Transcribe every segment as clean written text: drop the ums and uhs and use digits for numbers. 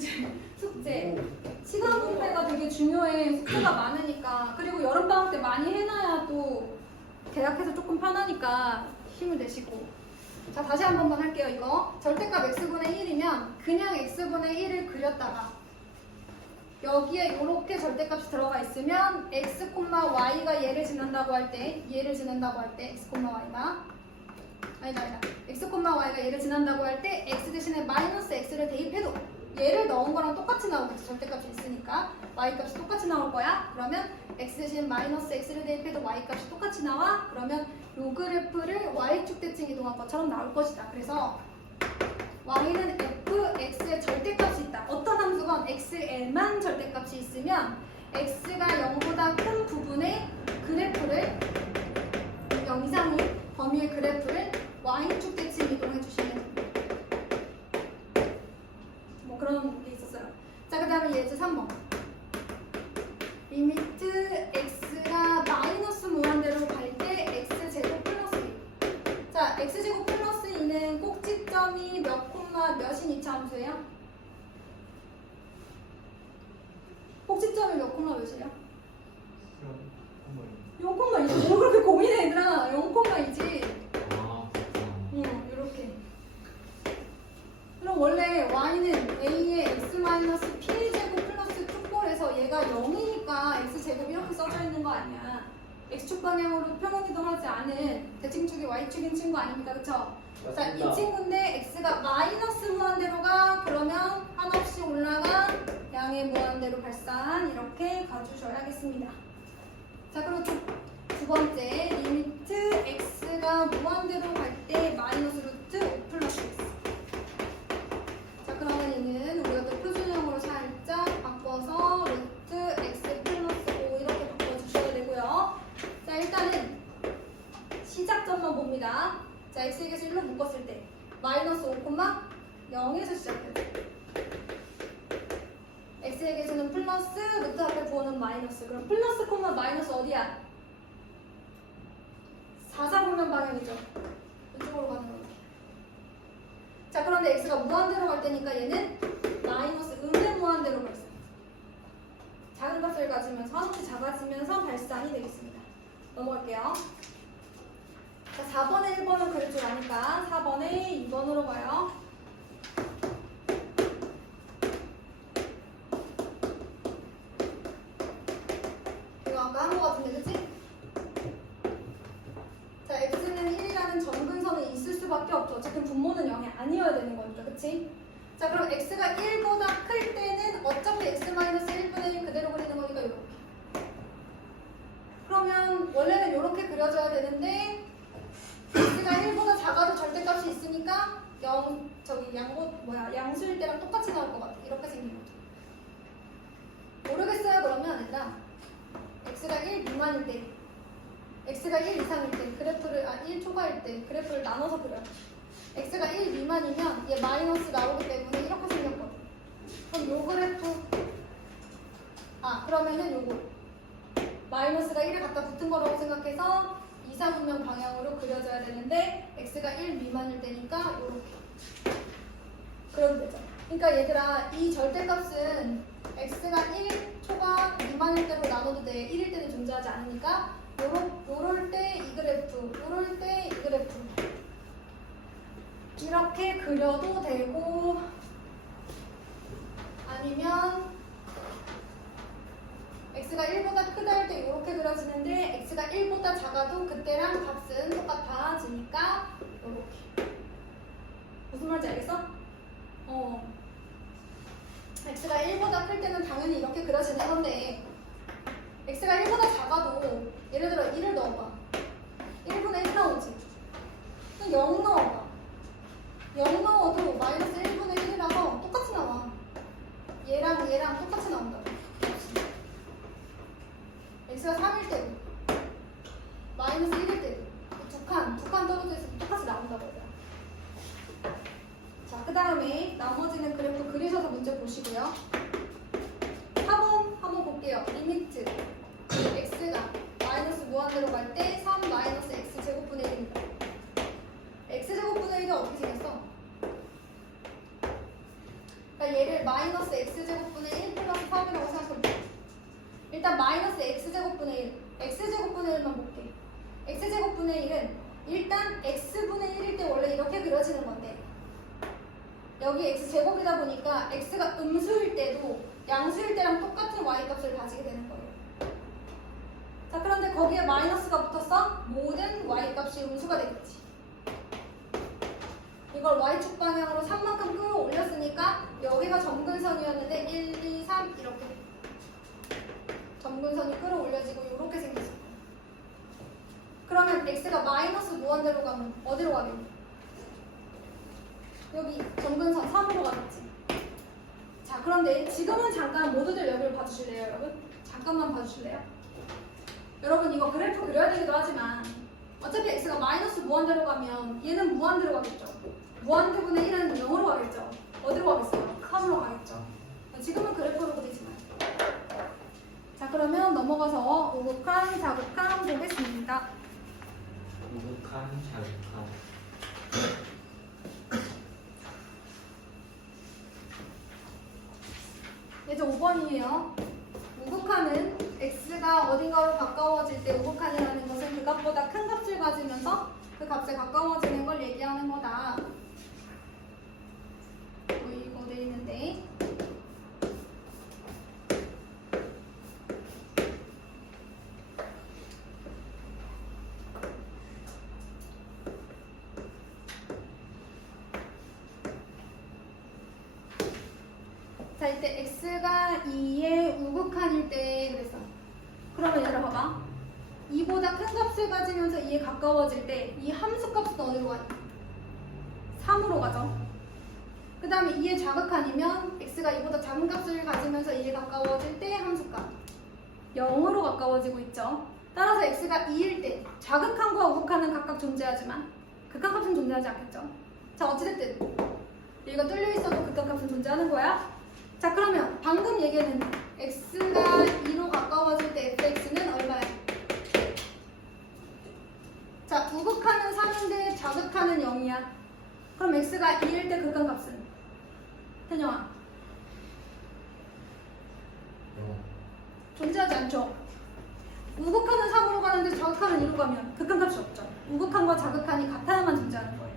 숙제. 시간 분배가 되게 중요해. 숙제가 많으니까. 그리고 여름방학 때 많이 해놔야 또 계약해서 조금 편하니까 힘을 내시고. 자, 다시 한 번만 할게요. 이거 절대값 x분의 1이면 그냥 x분의 1을 그렸다가 여기에 이렇게 절대값이 들어가 있으면 x, y가 얘를 지난다고 할 때 x, y가 아니다. x, y가 얘를 지난다고 할 때 x 대신에 마이너스 x를 대입해도 얘를 넣은 거랑 똑같이 나오겠죠. 절대값이 있으니까 y 값이 똑같이 나올 거야. 그러면 x 대신 마이너스 x를 대입해도 y 값이 똑같이 나와. 그러면 요 그래프를 y축 대칭 이동한 것처럼 나올 것이다. 그래서 y는 fx의 절대값이 있다. 어떤 함수건 x에만 절대값이 있으면 x가 0보다 큰 부분의 그래프를 0 이상의 범위의 그래프를 y축 대칭 이동해 주시면 됩니다. 뭐 그런 게 있었어요. 자, 그 다음에 예제 3번. 리미트 x가 마이너스 무한대로 갈 때 x제곱 플러스 2. 자, x제곱 플러스 2는 꼭지점이 몇 콤마 몇인 2차 함수예요? 꼭지점이 몇 콤마 몇이에요? 0,2. 뭘 그렇게 고민해 얘들아. 0,2지. 이렇게. 그럼 원래 y는 a의 x-p제곱 플러스 축볼에서 얘가 0이니까 x제곱 이렇게 써져 있는 거 아니야. x축 방향으로 평행이동하지 않은 대칭축이 y축인 친구 아닙니까? 그쵸? 자, 이 친구인데 x가 마이너스 무한대로 가. 그러면 한없이 올라가 양의 무한대로 발산. 이렇게 가주셔야겠습니다. 자, 그리고 두 번째 리미트 x가 무한대로 갈 때 마이너스 루트 5 플러스 x. 자, 그러면 얘는 우리가 또 표준형으로 살짝 바꿔서 루트 x 플러스 5 이렇게 바꿔주셔야 되고요. 자, 일단은 시작점만 봅니다. 자, x의 개수 1로 묶었을 때 마이너스 5, 0에서 시작해요. x의 개수는 플러스, 루트 앞에 부호는 마이너스. 그럼 플러스, 마이너스 어디야? 4사분면 방향이죠. 이쪽으로 가는 거죠. 자, 그런데 x가 무한대로 갈 때니까 얘는 마이너스 음의 무한대로 발산. 작은 값을 가지면서 한없이 작아지면서 발산이 되겠습니다. 넘어갈게요. 자, 4번에 1번은 그릴 줄 아니까 4번에 2번으로 가요. 이거 아까 한 거 같은데, 그치? 자, x는 1이라는 점근선에 있을 수밖에 없죠. 어쨌든 분모는 0이 아니어야 되는 거니까, 그치? 자, 그럼 x가 1보다 클 때는 어차피 x-1분의 1 그대로 그리는 거니까 이렇게. 그러면 원래는 이렇게 그려져야 되는데 x가 1보다 작아도 절대값이 있으니까 양수일 때랑 똑같이 나올 것 같아. 이렇게 생긴 거죠. 모르겠어요 그러면 얘들아, x가 1 미만일 때, x가 1 이상일 때 그래프를 1 초과일 때 그래프를 나눠서 그려요. x가 1 미만이면 얘 마이너스 나오기 때문에 이렇게 생겼거든. 그럼 요 그래프 그러면은 요거 마이너스가 1에 갖다 붙은 거라고 생각해서 2사분면 방향으로 그려져야 되는데 x가 1 미만일 때니까 요렇게 그러면 되죠. 그러니까 얘들아, 이 절대값은 x가 1 초과 미만일 때로 나눠도 돼. 1일 때는 존재하지 않으니까 요럴 때 이 그래프, 요럴 때 이 그래프 이렇게 그려도 되고, 아니면 x가 1보다 크다 할 때 이렇게 그려지는데 x가 1보다 작아도 그때랑 값은 똑같아지니까 이렇게. 무슨 말인지 알겠어? x가 1보다 클 때는 당연히 이렇게 그려지는 건데 x가 1보다 작아도 예를 들어 1을 넣어봐. 1분의 1 나오지. 그럼 0 넣어봐. 0 넣어도 마이너스 1분의 1이라서 똑같이 나와. 얘랑 똑같이 나온다고. x가 3일 때도 마이너스 1일 때도 두 칸 떨어져 있으면 똑같이 나온다고 해요. 자, 그 다음에 나머지는 그래프 그리셔서 문제 보시고요. 4번 한번 볼게요. 리미트 x가 마이너스 무한대로 갈 때 3 마이너스 x 제곱분의 1입니다. x 제곱분의 1이 어떻게 생겼어? 그러니까 자, 얘를 마이너스 x제곱분의 1 플러스 3이라고 생각해볼게. 일단 마이너스 x제곱분의 1, x제곱분의 1만 볼게. x제곱분의 1은 일단 x분의 1일 때 원래 이렇게 그려지는 건데 여기 x제곱이다 보니까 x가 음수일 때도 양수일 때랑 똑같은 y값을 가지게 되는 거예요. 자, 그런데 거기에 마이너스가 붙었어? 모든 y값이 음수가 되겠지. 이걸 y축 방향으로 3만큼 끌어올렸으니까 여기가 점근선이었는데 1, 2, 3 이렇게 점근선이 끌어올려지고 이렇게 생겼어. 그러면 x가 마이너스 무한대로 가면 어디로 가겠니? 여기 점근선 3으로 가겠지. 자, 그런데 지금은 잠깐 모두들 여기를 봐주실래요, 여러분? 잠깐만 봐주실래요? 여러분 이거 그래프 그려야 되기도 하지만 어차피 x가 마이너스 무한대로 가면 얘는 무한대로 가겠죠. 무한대분의 1은 0으로 가겠죠. 어디로 가겠어요? 3으로 가겠죠. 지금은 그래프로 그리지만. 자, 그러면 넘어가서 우극한, 자극한 보겠습니다. 우극한, 자극한. 이제 5번이에요. 우극한은 x가 어딘가로 가까워질 때 우극한이라는 것은 그 값보다 큰 값을 가지면서 그 값에 가까워지는 걸 얘기하는 거다. 이거 돼 있는데 자, 이때 x가 2의 우극한일 때 그랬어. 그러면 얘들아 봐봐. 2보다 큰 값을 가지면서 2에 가까워질 때 이 함수 값은 어디로 가냐? 3으로 가죠. 그 다음에 2의 자극한이면 x가 2보다 작은 값을 가지면서 2에 가까워질 때 함수값 0으로 가까워지고 있죠. 따라서 x가 2일 때 자극한과 우극한은 각각 존재하지만 극한값은 존재하지 않겠죠. 자, 어찌됐든 얘가 뚫려 있어도 극한값은 존재하는 거야. 자, 그러면 방금 얘기했는데 x가 2로 가까워질 때 fx는 얼마야? 자, 우극한은 3인데 자극한은 0이야. 그럼 x가 2일 때 극한값은? 현영아, 존재하지 않죠? 우극한은 3으로 가는데 자극한은 2로 가면 극한값이 없죠. 우극한과 자극한이 같아야만 존재하는 거예요.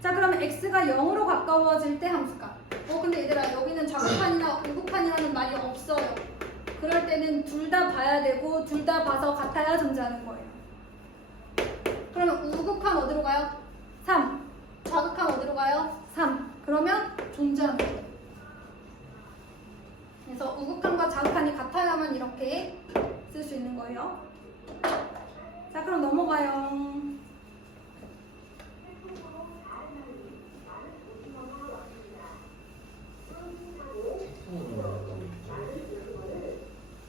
자, 그러면 x가 0으로 가까워질 때 함수값. 근데 얘들아 여기는 자극한이나 우극한이라는 말이 없어요. 그럴 때는 둘 다 봐야 되고 둘 다 봐서 같아야 존재하는 거예요. 그러면 우극한 어디로 가요? 3. 자극한 어디로 가요? 3. 그러면 존재하는 거예요. 그래서 우극한과 자극한이 같아야만 이렇게 쓸 수 있는 거예요. 자, 그럼 넘어가요.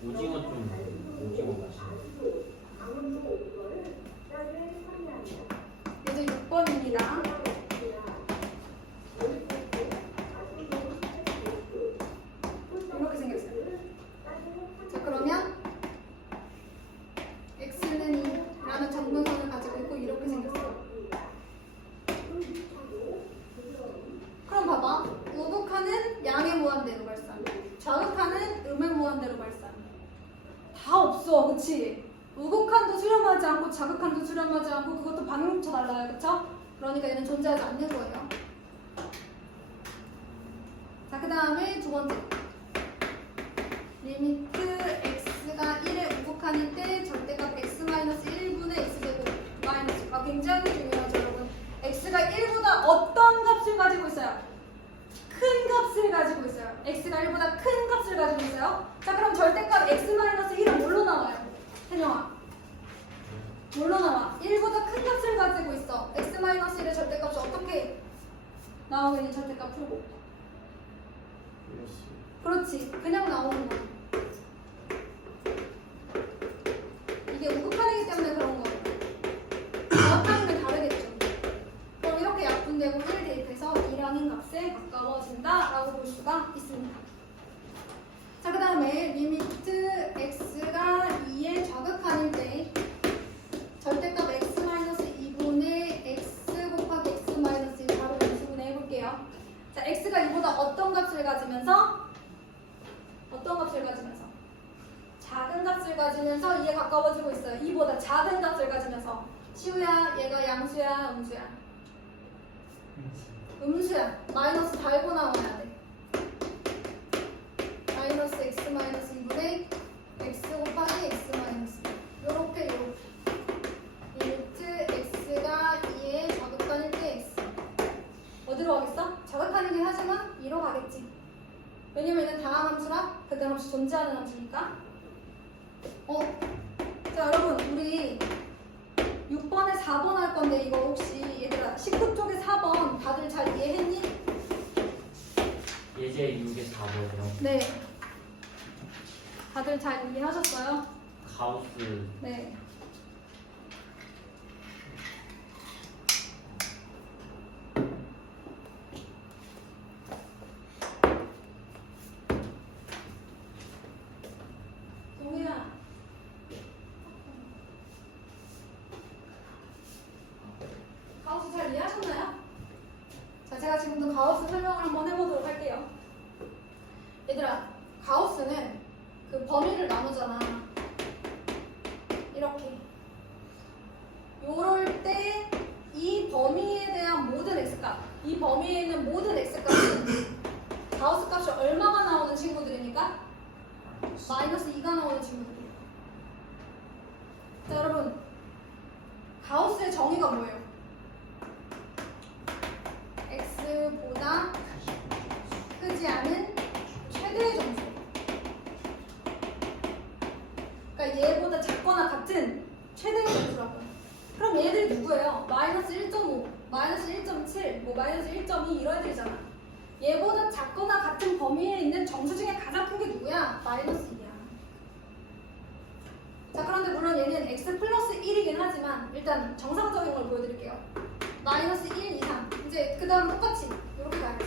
오징어 좀 오징어 맛있네. 이제 6번입니다. 이렇게 생겼어요. 자, 그러면 x는 2라는 정근선을 가지고 있고 이렇게 생겼어요. 그럼 봐봐. 우극한은 양의 무한대로 발산, 자극한은 음의 무한대로 발산. 다 없어, 그치? 우극한도 수렴하지 않고 자극한도 수렴하지 않고 그것도 방향부터 달라요, 그쵸? 그러니까 얘는 존재하지 않는 거예요. 자, 그 다음에 두 번째. 리미트 x가 1의 우극한일 때 절대값 x-1분의 x제곱 마이너스가 굉장히 중요하죠, 여러분. x가 1보다 어떤 값을 가지고 있어요? 큰 값을 가지고 있어요. x가 1보다 큰 값을 가지고 있어요. 자, 그럼 절대값 x-1은 뭘로 나와요? 혜정아, 뭘로 나와? 1보다 큰 값을 가지고 있어. x-1의 절대값이 어떻게 나오겠니? 절대값 풀고. 그렇지, 그냥 나오는 거야. 이게 우극한이기 때문에 그런 거예요. 자극한이면 다르겠죠. 그럼 이렇게 약분되고 1 대입해서 2라는 값에 가까워진다라고 볼 수가 있습니다. 자, 그 다음에 리미트 x가 2의 자극한일 때 절대값 x-2분의 x 곱하기 x-1 바로 인수분해 해볼게요. 자, x가 2보다 어떤 값을 가지고 가지면서 어떤 값을 가지면서 작은 값을 가지면서 2에 가까워지고 있어요. 2보다 작은 값을 가지면서. 시우야, 얘가 양수야, 음수야? 음수야. 마이너스 달고 나와야 돼. 마이너스 x 마이너스 2분의 x 곱하기 x 마이너스 2. 요렇게 요렇게. 1트 x가 2에 좌극한일 때 x. 어디로 가겠어? 좌극한이긴 하지만 2로 가겠지. 왜냐면 얘는 다항 함수라 극한함수 존재하는 함수니까. 자 여러분 우리 6번에 4번 할 건데 이거 혹시 얘들아 19쪽에 4번 다들 잘 이해했니? 예제 6에 4번이요. 네. 다들 잘 이해하셨어요? 가우스 네. 동희야. 가우스 잘 이해하셨나요? 자, 제가 지금도 가우스 설명을 한번 해보도록 할게요. 얘들아, 가우스는 그 범위를 나누잖아. 이렇게. 요럴 때 이 범위에 대한 모든 x값, 이 범위에 있는 모든 x값은 가우스 값이 얼마가 나오는 친구들입니까? 마이너스 2가 나오는 친구들이에요. 자, 여러분, 가우스의 정의가 뭐예요? x보다 크지 않은 최대의 점수. 그러니까 얘보다 작거나 같은 최대의 점수라고요. 그럼 얘들이 누구예요? 마이너스 1.5, 마이너스 1.7, 뭐 마이너스 1.2 이런 애들이잖아. 얘보다 작거나 같은 범위에 있는 점수 중에 가장 큰 게 누구야? 마이너스 2야. 자, 그런데 물론 얘는 x 플러스 1이긴 하지만 일단 정상적인 걸 보여드릴게요. 마이너스 1 이상. 이제 그 다음 똑같이 이렇게 가야지.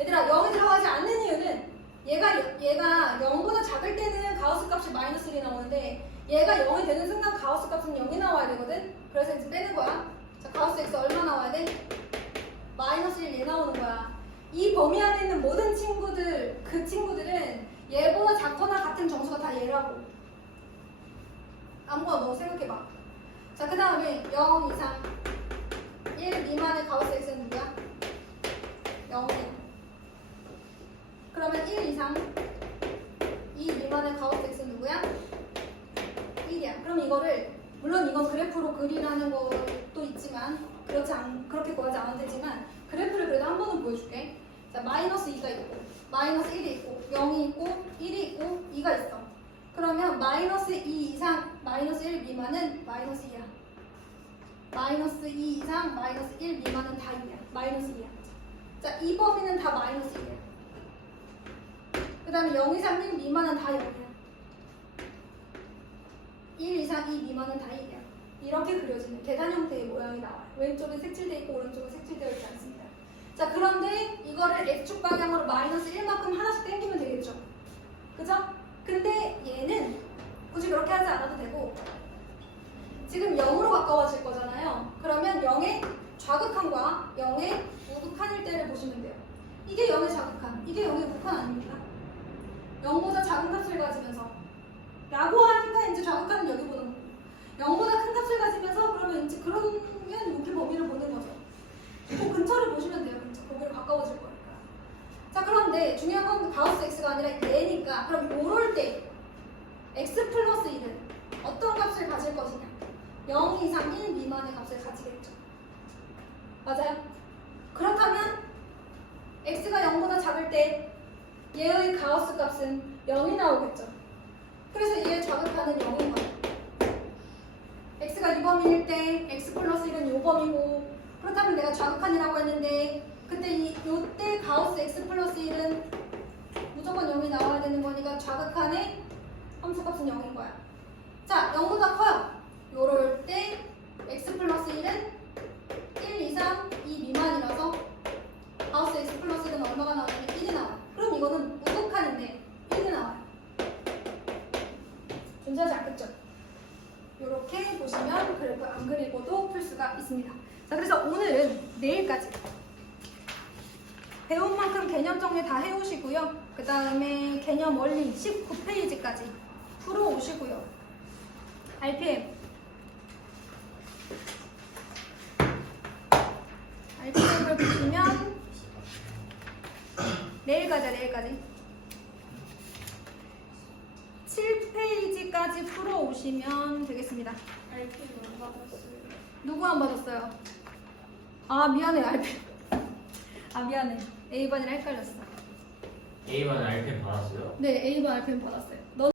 얘들아, 0이 들어가지 않는 이유는 얘가 0보다 작을 때는 가우스 값이 마이너스 1이 나오는데 얘가 0이 되는 순간 가우스 값은 0이 나와야 되거든. 그래서 이제 빼는 거야. 자, 가우스 x 얼마 나와야 돼? 마이너스 1 얘 나오는 거야. 이 범위 안에 있는 모든 친구들, 그 친구들은 얘보다 작거나 같은 정수가 다 얘라고. 아무거나 너 생각해봐. 자, 그 다음에 0 이상 1 미만의 가우스 x는 누구야? 0이야. 그러면 1 이상 2 미만의 가우스 x는 누구야? 1이야. 그럼 이거를 물론 이건 그래프로 그리라는 것도 있지만 그렇게 구하지 않아도 되지만 그래프를 그래도 한 번은 보여줄게. 자, 마이너스 2가 있고 마이너스 1이 있고 0이 있고 1이 있고 2가 있어. 그러면 마이너스 2 이상 마이너스 1 미만은 마이너스 2야. 마이너스 2 이상 마이너스 1 미만은 다 2야. 마이너스 2야. 자, 이 범위는 다 마이너스 1이야. 그 다음에 0 이상 1 미만은 다 0이야. 1 이상 2 미만은 다 1이야. 이렇게 그려지는 계단 형태의 모양이 나와요. 왼쪽은 색칠되어 있고 오른쪽은 색칠되어 있지 않습니다. 자, 그런데 이거를 x축 방향으로 마이너스 1만큼 하나씩 당기면 되겠죠. 그죠? 근데 얘는 굳이 그렇게 하지 않아도 되고 지금 0으로 가까워질 거잖아요. 그러면 0의 좌극한과 0의 우극한일 때를 보시면 돼요. 이게 0의 좌극한, 이게 0의 우극한 아닙니까? 0보다 작은 값을 가지면서 라고 하니까 이제 좌극한은 여기 보는 거고 0보다 큰 값을 가지면서 그러면 이제 그러면 여기 범위를 보는 거죠. 그 근처를 보시면 돼요. 근처. 거기로 가까워질 거니까. 자, 그런데 중요한 건 가우스 x가 아니라 얘니까 그럼 요럴 때 x 플러스 1은 어떤 값을 가질 것이냐? 0 이상 1 미만의 값을 가지겠죠. 맞아요? 그렇다면 x가 0보다 작을 때 얘의 가우스 값은 0이 나오겠죠. 그래서 얘의 좌극한은 0인 거예요. x가 이 범위일 때 x 플러스 1은 요 범위고 그렇다면 내가 좌극한이라고 했는데 그때 요때 가우스 x 플러스 1은 무조건 0이 나와야 되는 거니까 좌극한의 함수값은 0인 거야. 자, 0보다 커요. 요럴 때 x 플러스 1은 1 이상 2 미만이라서 가우스 x 플러스 1은 얼마가 나오냐면 1이 나와요. 그럼 이거는 우극한인데 1이 나와요. 존재하지 않겠죠? 이렇게 보시면 그래프 안 그리고도 풀 수가 있습니다. 자, 그래서 오늘은 내일까지 배운 만큼 개념 정리 다 다 해오시고요. 그 다음에 개념 원리 19페이지까지 풀어오시고요. RPM을 보시면 내일까지 7페이지까지 풀어오시면 되겠습니다. RPM 안 받았어요. 누구 안 받았어요? 아 미안해 RPM. 아 미안해 A반이랑 헷갈렸어. A반 RPM 받았어요? 네 A반 RPM 받았어요.